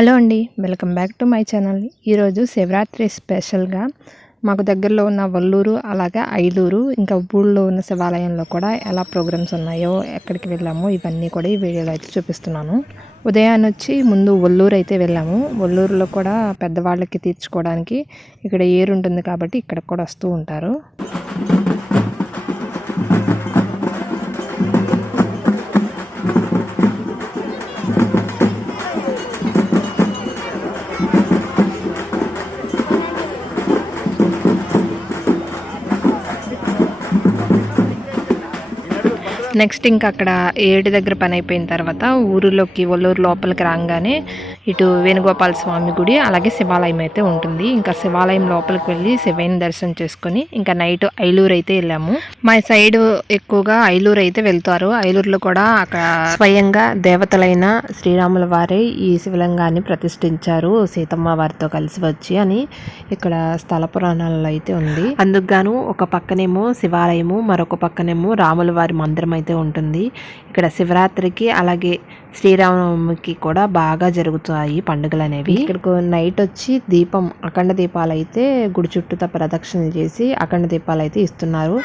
Hello అండి, welcome back to my channel. ఈరోజు శివరాత్రి స్పెషల్గా మాకు దగ్గరలో ఉన్న వల్లూరు, అలాగే ఐలూరు, ఇంకా ఊళ్ళో ఉన్న శివాలయంలో కూడా ఎలా ప్రోగ్రామ్స్ ఉన్నాయో, ఎక్కడికి వెళ్ళామో ఇవన్నీ కూడా ఈ వీడియోలో అయితే చూపిస్తున్నాను. ఉదయాన్నే వచ్చి ముందు వల్లూరు అయితే వెళ్ళాము. వల్లూరులో కూడా పెద్దవాళ్ళకి తీర్చుకోవడానికి ఇక్కడ ఏరు ఉంటుంది కాబట్టి ఇక్కడ కూడా వస్తూ ఉంటారు. నెక్స్ట్ ఇంకా అక్కడ ఏడి దగ్గర పని అయిపోయిన తర్వాత ఊరిలోకి వల్లూరు లోపలికి రాగానే ఇటు వేణుగోపాల స్వామి గుడి, అలాగే శివాలయం అయితే ఉంటుంది. ఇంకా శివాలయం లోపలికి వెళ్ళి శివయ్యని దర్శనం చేసుకొని ఇంకా నైట్ ఐలూరు అయితే వెళ్ళాము. మా సైడ్ ఎక్కువగా ఐలూరు అయితే వెళ్తారు. ఐలూరులో కూడా అక్కడ స్వయంగా దేవతలైన శ్రీరాముల వారే ఈ శివలింగాన్ని ప్రతిష్ఠించారు సీతమ్మ వారితో కలిసి వచ్చి అని ఇక్కడ స్థల పురాణాలలో అయితే ఉంది. అందుకు ఒక పక్కనేమో శివాలయము, మరొక పక్కనేమో రాముల వారి మందిరం అయితే ఉంటుంది. ఇక్కడ శివరాత్రికి అలాగే శ్రీరామనవమికి కూడా బాగా జరుగుతాయి పండుగలు అనేవి. ఇక్కడికి నైట్ వచ్చి దీపం, అఖండ దీపాలు అయితే గుడి చుట్టూతా ప్రదక్షిణ చేసి అఖండ దీపాలు అయితే ఇస్తున్నారు.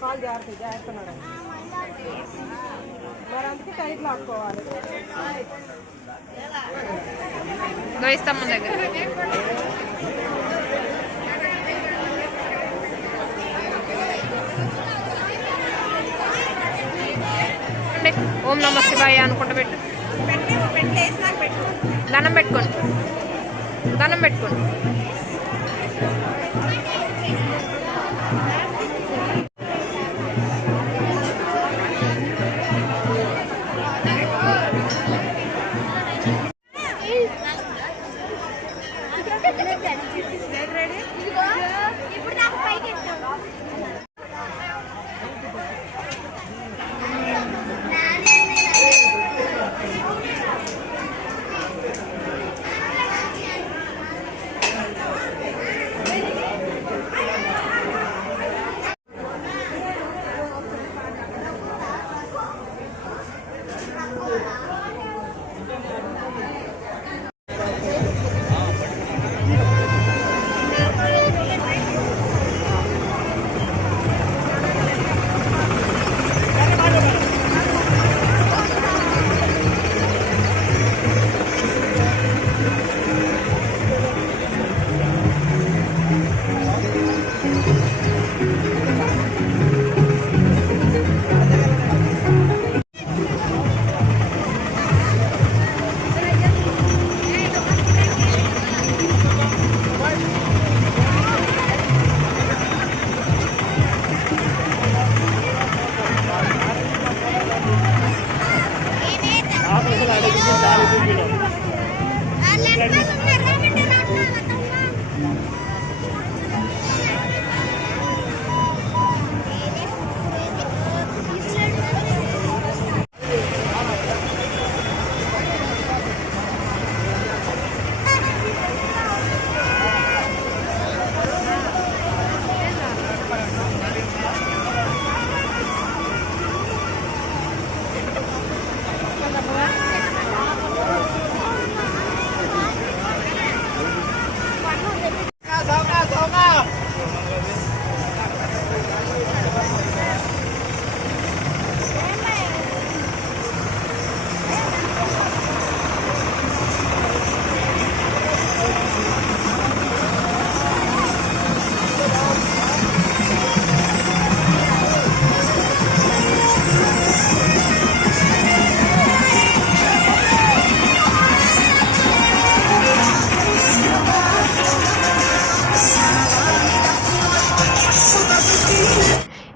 కాల్ జాగ్రత్తన్నాడు మరి అందుకే టైట్ లాక్కోవాలి. గోయిస్తాం దగ్గర ఓం నమ శివాయ అనుకుంటా పెట్టు. దండం పెట్టుకోండి, దండం పెట్టుకోండి.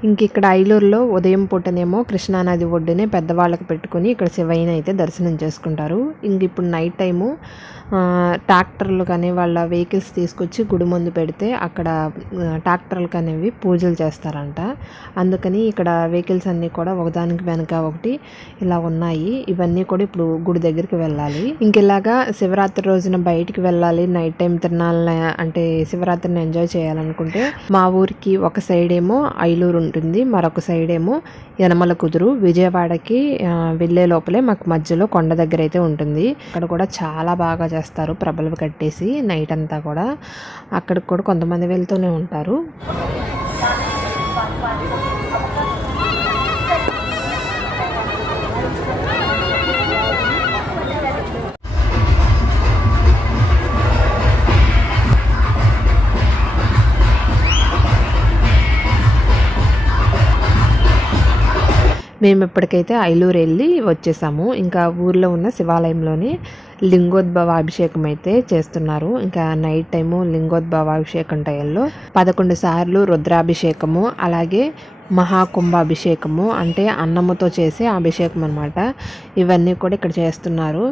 ఇంక ఇక్కడ ఐలూరులో ఉదయం పూటనేమో కృష్ణానది ఒడ్డునే పెద్దవాళ్ళకి పెట్టుకుని ఇక్కడ శివయ్యని అయితే దర్శనం చేసుకుంటారు. ఇంక ఇప్పుడు నైట్ టైము ట్రాక్టర్లు కానీ వాళ్ళ వెహికల్స్ తీసుకొచ్చి గుడి ముందు పెడితే అక్కడ ట్రాక్టర్లకు అనేవి పూజలు చేస్తారంట. అందుకని ఇక్కడ వెహికల్స్ అన్నీ కూడా ఒకదానికి వెనక ఒకటి ఇలా ఉన్నాయి. ఇవన్నీ కూడా ఇప్పుడు గుడి దగ్గరికి వెళ్ళాలి. ఇంకెలాగా శివరాత్రి రోజున బయటికి వెళ్ళాలి, నైట్ టైం తిరణాలని అంటే శివరాత్రిని ఎంజాయ్ చేయాలనుకుంటే మా ఊరికి ఒక సైడ్ ఏమో ఐలూరు ఉంటుంది, మరొక సైడ్ ఏమో యనమల కుదురు. విజయవాడకి వెళ్ళే లోపలే మాకు మధ్యలో కొండ దగ్గర అయితే ఉంటుంది. అక్కడ కూడా చాలా బాగా చేస్తారు, ప్రభలు కట్టేసి నైట్ అంతా కూడా. అక్కడికి కూడా కొంతమంది వెళ్తూనే ఉంటారు. మేము ఇప్పటికైతే ఐలూరు వెళ్ళి వచ్చేసాము. ఇంకా ఊర్లో ఉన్న శివాలయంలోని లింగోద్భవ అభిషేకం అయితే చేస్తున్నారు. ఇంకా నైట్ టైము లింగోద్భవ అభిషేకం టైంలో 11 సార్లు రుద్రాభిషేకము, అలాగే మహాకుంభాభిషేకము అంటే అన్నముతో చేసే అభిషేకం అనమాట. ఇవన్నీ కూడా ఇక్కడ చేస్తున్నారు.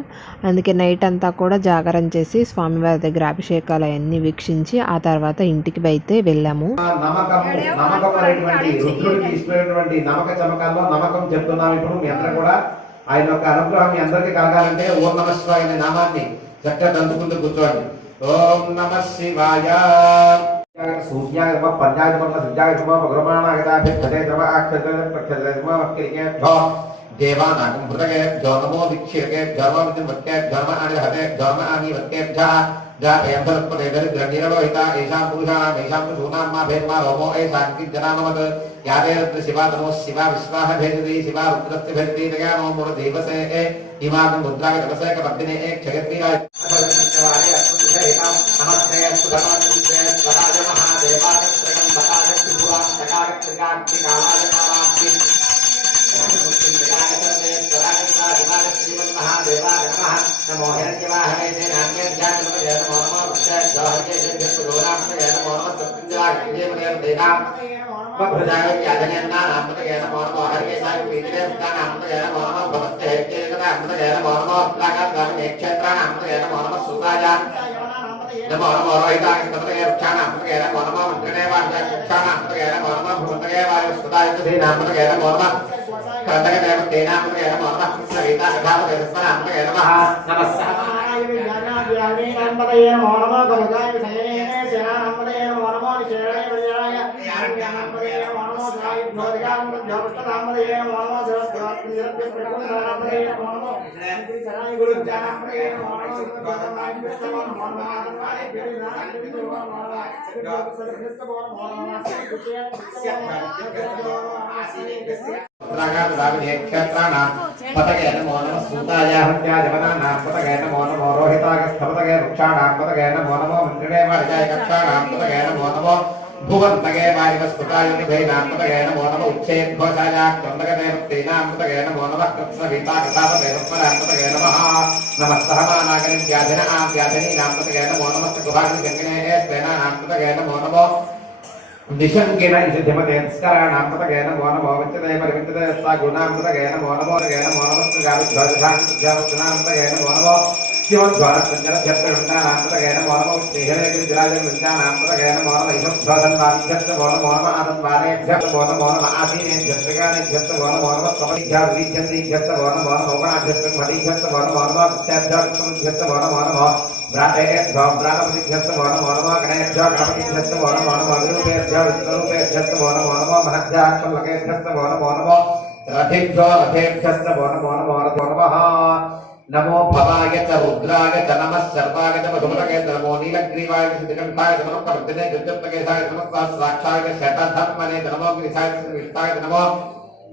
అందుకే నైట్ అంతా కూడా జాగరణ చేసి స్వామివారి దగ్గర అభిషేకాలు అవన్నీ వీక్షించి ఆ తర్వాత ఇంటికి అయితే వెళ్ళాము. ఆయన యొక్క అనుగ్రహం మీ అందరికీ కలగాలంటే ఓం నమ శివాయ అనే నామాన్ని చక్కగా తంచుకుంటూ కూర్చోండి. ఓం నమ శివాయ. సూర్యాయ నమః, పర్యాయ నమః, సూర్యాయ నమః, భగవానాగతాభిర్భతే నమః, అక్షతః ప్రక్షతే నమః, వక్కిరికేభ్యో దేవానాగం హృదయేభ్యో నమో దీక్షిరకేభ్యో నమో విద్యున్వత్యేభ్యో నమః అనిహతే ధర్మ ఆనివత్యేభ్యः జాతయంతరపదే దరిద్రనిరలోహితా ఏషాం పురుషాణాం ఏషాం పశూనాం మా భేద్మా రోమో ఏషాం కింజనామవత్ యాదేరత్ర శివా నమో శివా విశ్వాహ భేదతి శివా రుద్రస్య భేదతి దయా నమో మూఢ దేవసే ఇమాగం రుద్రాగ తపసే కపర్దినే క్షయత్రీరాయ నమస్తే సుధమాత్రే స్వరాజ మహాదేవాగత్రయం బతాగ త్రిపురా సకాగ త్రిగాగ్ని కాలాయ కాలాగ్ని నమో హిరణ్యవాహనే నామ్యేధ్యాత్మజయ నమో నమో వృక్షోహర్యేజన్యస్వరోనాంతయ నమో నమః సత్యంజాగ్నిదేవదేవదేనా వభృజాగత్యాజనే నానాంతయ నమో నమో హర్యేసాయ వీతిరేస్తానాంతయ నమో నమో భవత్యేకేకదాంతయ నమో నమో ప్లాగాద్వామినేక్షేత్రానాంతయ నమో నమః సూతాయ నమో నమో రోహితాంతయ వృక్షానాంతయ నమో నమో మంత్రిణేవాక్షానాంతయ నమో నమో భూతయ వాయుస్తుతాయ ధీనాంతయ నమో నమః కృతగదేవతేనాంతయ నమో నమః కృష్ణగీతా కథాపదేవస్మనాంతయ నమః నమస్సాయ విజ్ఞానాభ్యామేనాంతయ నమో నమో గౌతాయ విషయనే సేనాంతయ నమో నమో నిషేణాయ విజయాయ యాజ్ఞానాంతయ నమో నమో సాయి జ్యోతిష్టాంతయ నమో నమో సరస్వతి ప్రకృతాంతయ నమో నమో సాయి గురుజ్ఞానాంతయ నమో నమో గౌతమాయ విష్ణు నమో నమో ఆనందాయ గిరినాయ నమో నమో సర్వకృష్ణ నమో నమో పతగే నమో నమః సూతాయ హత్యాజవనానాం పతగే నమో నమో రోహితాగస్థపతగే వృక్షాణాం పతగే నమో నమో మంత్రిణేవాజాయ కక్షాణాం పతగే నమో నమో భువంతగే వాయువస్ఫుటాయ నిభేనాం పతగే నమో నమో ఉచ్ఛేద్ఘోషాయ త్వందగదేవతేనాం పతగే నమో నమః కృత్స్నగీతా కథాపదేవస్మనాం పతగే నమః నమస్తహమానాగనిం వ్యాధినాం వ్యాధినీనాం పతగే నమో నమః గుహాగ్ని గంగినే స్వేనానాం పతగే నమో నమో నిశంకిన ఇషధిమతేస్కరాణాం పతగే నమో నమో విచ్చతే పరివిచ్చతే సాగుణాం పతగే నమో నమో తగే నమో నమస్కారధ్వజాం పతగే నమో నమో శివధ్వరసంజరధ్యప్తగంధానాం పతగే నమో నమో స్నేహరేగిరిజరాజం విద్యానాం పతగే నమో నమో ఇషధ్వసన్వాదిభ్యస్త నమో నమో నమో ఆనంద్వారేభ్యస్త నమో నమో నమో ఆసీనేభ్యస్తగానేభ్యస్త నమో నమో నమో స్వమనిభ్యాద్రీభ్యంతీభ్యస్త నమో నమో నమో ఓగణాభ్యస్త మదీభ్యస్త నమో నమో నమో విద్యాభ్యాసముభ్యస్త నమో నమో నమో వ్రాతేభ్యో వ్రాతపతిభ్యస్త నమో నమో నమో గణేభ్యో గణపతిభ్యస్త నమో నమో నమో విరూపేభ్యో విష్ణురూపేభ్యస్త నమో నమో నమో మహద్యాక్షలకేభ్యస్త నమో నమో నమో రథేభ్యో రథేభ్యస్త నమో నమో నమో నమః నమో భవాయ చ రుద్రాయ చ నమః సర్వాయ చ మధుమతగే నమో నీలగ్రీవాయ చ దిగంతాయ చ నమః కర్దనే గజపతగేసాయ చ నమః సహస్రాక్షాయ చ శతధర్మనే చ నమో గిరిశాయ చ విష్టాయ చ నమో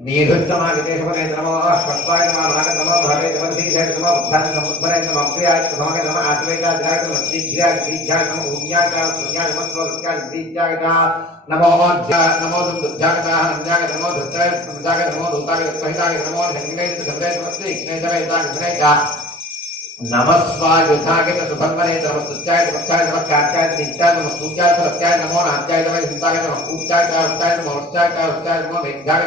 నీరుత్తమాగతేశవనే చ నమో అశ్వత్వాయ చ మహాభాగ చ నమో భవే చ వధీశాయ చ నమో ఉద్ధాన సముద్భరే చ నమో అగ్ర్యాయ చ నమో నమః ఆశ్వేతాయ చ నమో శీఘ్రాయ శీఘ్రాయ చ నమో ఉమ్యాయ చ శూన్యాయ చ నమో స్వర్గాయ దీత్యాయ చ నమో నమో దుర్జాయ చ హనంజాయ చ నమో ధృతాయ చ సంజాయ చ నమో దూతాయ చ పహితాయ చ నమో ధన్యే చ ధన్యే చ ఇగ్నేశవే చ ఇగ్నే చ नमस्वायुधाय सुभन्वने नमस्तुत्याय नमस्ताय नमस्कार्याय नित्याय नमस्तुत्याय नमस्ताय नमो नात्याय नमः हिंसाय नमः पूज्याय नमस्ताय नमो नमस्ताय नमस्ताय नमो मेघ्याय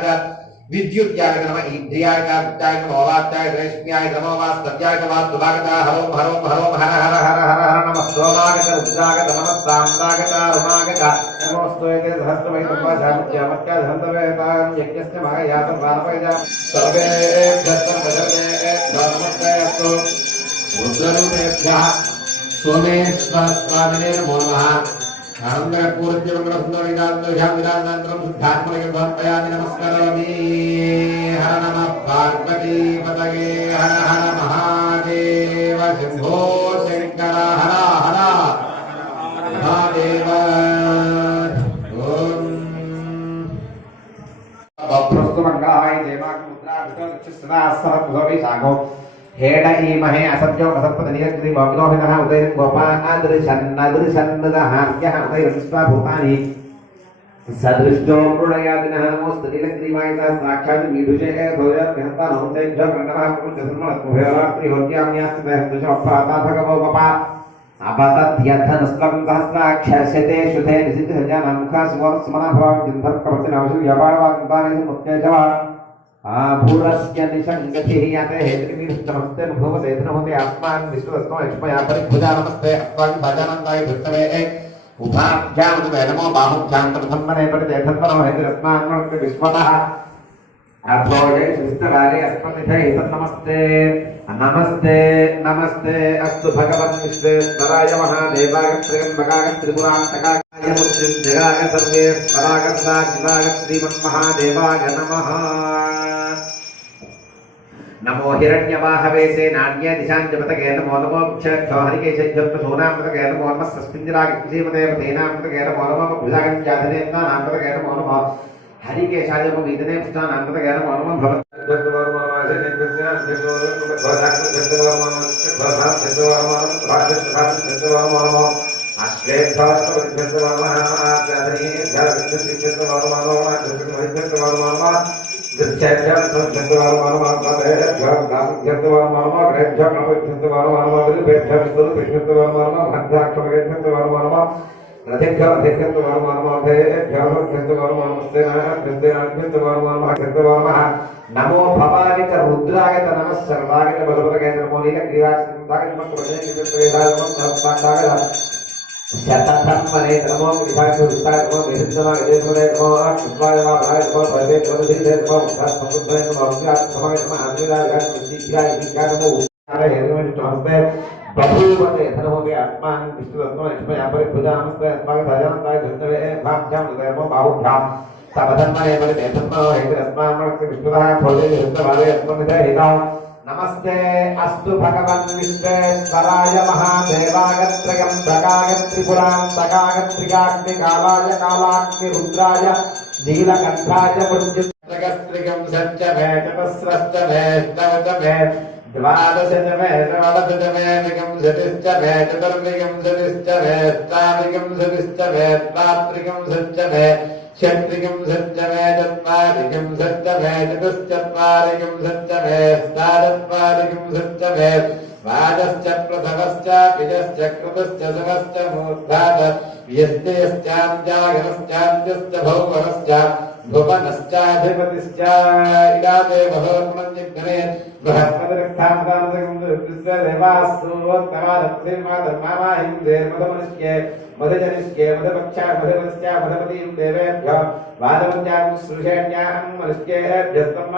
विद्युत्याय नमः इंद्रियाय नमस्ताय नमो वात्याय रेश्म्याय नमो वास्तव्याय नमः सुभागता हरों हरों हरों हर हर हर हर हर नमः सोमागत रुद्रागत नमस्ताम्रागत रुणागत नमोस्तुते सहस्रमय तपस्यामत्या धन्तवेतां यज्ञस्य महायातं वानपयजा सर्वे दत्तं सर्वे नमस्ते अस्तु रुद्ररूपेभ्यः सोमेश्वर स्वामिने नमो नमः आनन्दपूर्तिमङ्गलसुन्दरिदान्तर्यामिदानन्तरं शुद्धात्मनेन समर्पयामि नमस्करोमि हर नमः पार्वतीपतये हर हर महादेव शम्भो शङ्कर हर हर महादेव ॐ बभ्रस्तुमङ्गलाय देवाग्मुद्रा विष्णुक्षसदा सहस्रभुवि सागो हेडईमहे असत्यो असत्पदनियग्रि भविनोहिनः उदयं गोपादृशन्नदृशन्नदः यः उदयं विश्वभूतानि सदृष्टो मृडयादिनः नमोस्तनिलग्रिमाय साक्षात् मीढुषे भोजभ्यन्ता नमोतेभ्यो प्रणवः पुरुषधर्मणस्मुभयोरात्रिहोद्याम्यास्तदहस्तुषोपाताभगवोपा अपतद्यथनस्त्वं सहस्राक्षस्यते शुथे निसिद्धजनामुखा शिवस्मनभवं जिन्धर्कवचनावशुर्यपाळवाग्दानेषु मुक्तेशवा भूरस्य निशङ्गतिः याते हेतुमिष्टमस्ते भूवसेतनमते आत्मान् विश्वस्तमो यक्ष्मया परिभुजा नमस्ते अस्मान् भजानन्दाय धृष्टवे उभाभ्यां नमो बाहुभ्यां प्रथमने परिदेशत्वनो हेतुरस्मान् विश्वतः अर्थोजे सुस्तवारे अस्मतिथे तन्नमस्ते नमस्ते नमस्ते अस्तु भगवन् विश्वेश्वराय महादेवाय त्र्यम्बकाय त्रिपुरान्तकाय मृत्युञ्जयाय सर्वेश्वराय सदाशिवाय श्रीमन्महादेवाय नमः नमो हिरण्यवाहवे नान्ये दिशाञ्जपतगे नमो नमो क्षभ्यो हरिकेशभ्योऽप्तसोनामृतगे नमो नमः सस्मिञ्जरागक्षीमते पतेनामृतगे नमो नमः भुजागञ्जाधनेनामृतगे नमो नमः हरिकेशाय नमो वीदने पुष्टानामृतगे नमो नमः नमो भवानित रुद्रागत नमः सर्वागत बलवदगे नमो नीलग्रीवागत शतधर्मने नमो विभागो विस्तार नमो विहितमाय देवने नमो पुष्पाय महाय नमो भवे ज्योतिषे नमो समुद्रे नमो समाय नमः आदिराय विद्याय विद्याय नमो अरे हेतुमें नमस्ते बभूवते धनमोगे आत्मान विष्णुरत्नो यस्मया परिभुजामस्ते अस्माकं सजानन्दाय धन्यवे भाभ्यां नमो बाहुभ्यां तपधर्मने परिदेशत्वनो हेतुरस्मान् विष्णुतः भोजे धन्यवादे अस्मन्निधे हितां नमस्ते अस्तु भगवन् विश्वेश्वराय महादेवाय त्रयम्बकाय त्रिपुरान्तकाय त्रियाग्निकालाय कालाग्निरुद्राय नीलकण्ठाय मृत्युञ्जयस्त्रिगं सत्यमे चतस्रश्चमे स्तवचमे द्वादशचमे षोडशचमे विगंसतिश्चमे चतुर्विगंसतिश्चमे अष्टाविगंसतिश्चमे द्वात्रिगंसश्चमे षट्विगंसश्चमे चत्वारिगंसश्चमे चतुश्चत्वारिगंसश्चमे अष्टाचत्वारिगंसश्चमे वाजश्च प्रथमश्च पिजश्च कृतश्च समश्च मूर्धात् यस्तेश्चान्त्यागनश्चान्त्यश्च भौवनश्च भुवनश्चाधिपतिश्च इडाते महोर्मञ्जिघ्ने बृहस्पतिर्देवास्तुवत्तमादप्रतिमादर्मामाहिंदेर्मधमनिष्ये मधुजनिष्ये मधुपक्षा मधुपश्चा मधुपतिं देवेभ्यो वादवन्त्यां सृषेण्यां मनुष्येभ्यस्तम्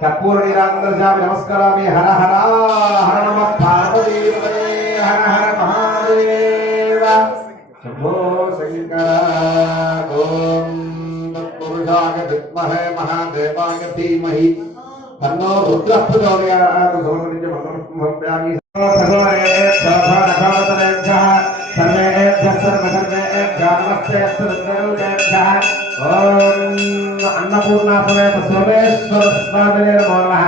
कर्पूरनीराजनदर्शयामि नमस्करामि हर हर हर नमः पार्वतीपतये हर हर महादेव शम्भो शङ्कर ॐ तत्पुरुषाय विद्महे महादेवाय धीमहि तन्नो रुद्रः प्रचोदयात् समर्पयामि सर्वेभ्यः सर्वेभ्यः नमस्ते सर्वेभ्यः अन्नपूर्णा समेत सोमेश्वर स्वामिने नमो नमः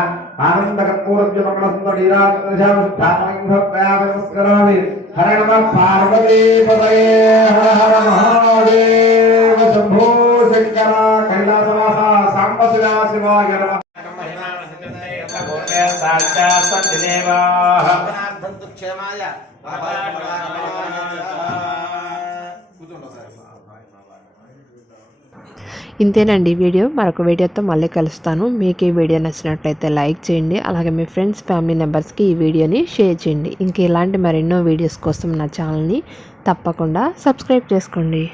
आनन्दकर्पूरज्योमणसुन्दरीराजनमस्करामि हर नमः पार्वतीपतये हर हर महादेव शम्भो शङ्कर कैलास సదాశివాయ నమః ఇంతేనండి వీడియో. మరొక వీడియోతో మళ్ళీ కలుస్తాను. మీకు ఈ వీడియో నచ్చినట్లయితే లైక్ చేయండి. అలాగే మీ ఫ్రెండ్స్ ఫ్యామిలీ మెంబర్స్కి ఈ వీడియోని షేర్ చేయండి. ఇంక ఇలాంటి మరెన్నో వీడియోస్ కోసం నా ఛానల్ని తప్పకుండా సబ్స్క్రైబ్ చేసుకోండి.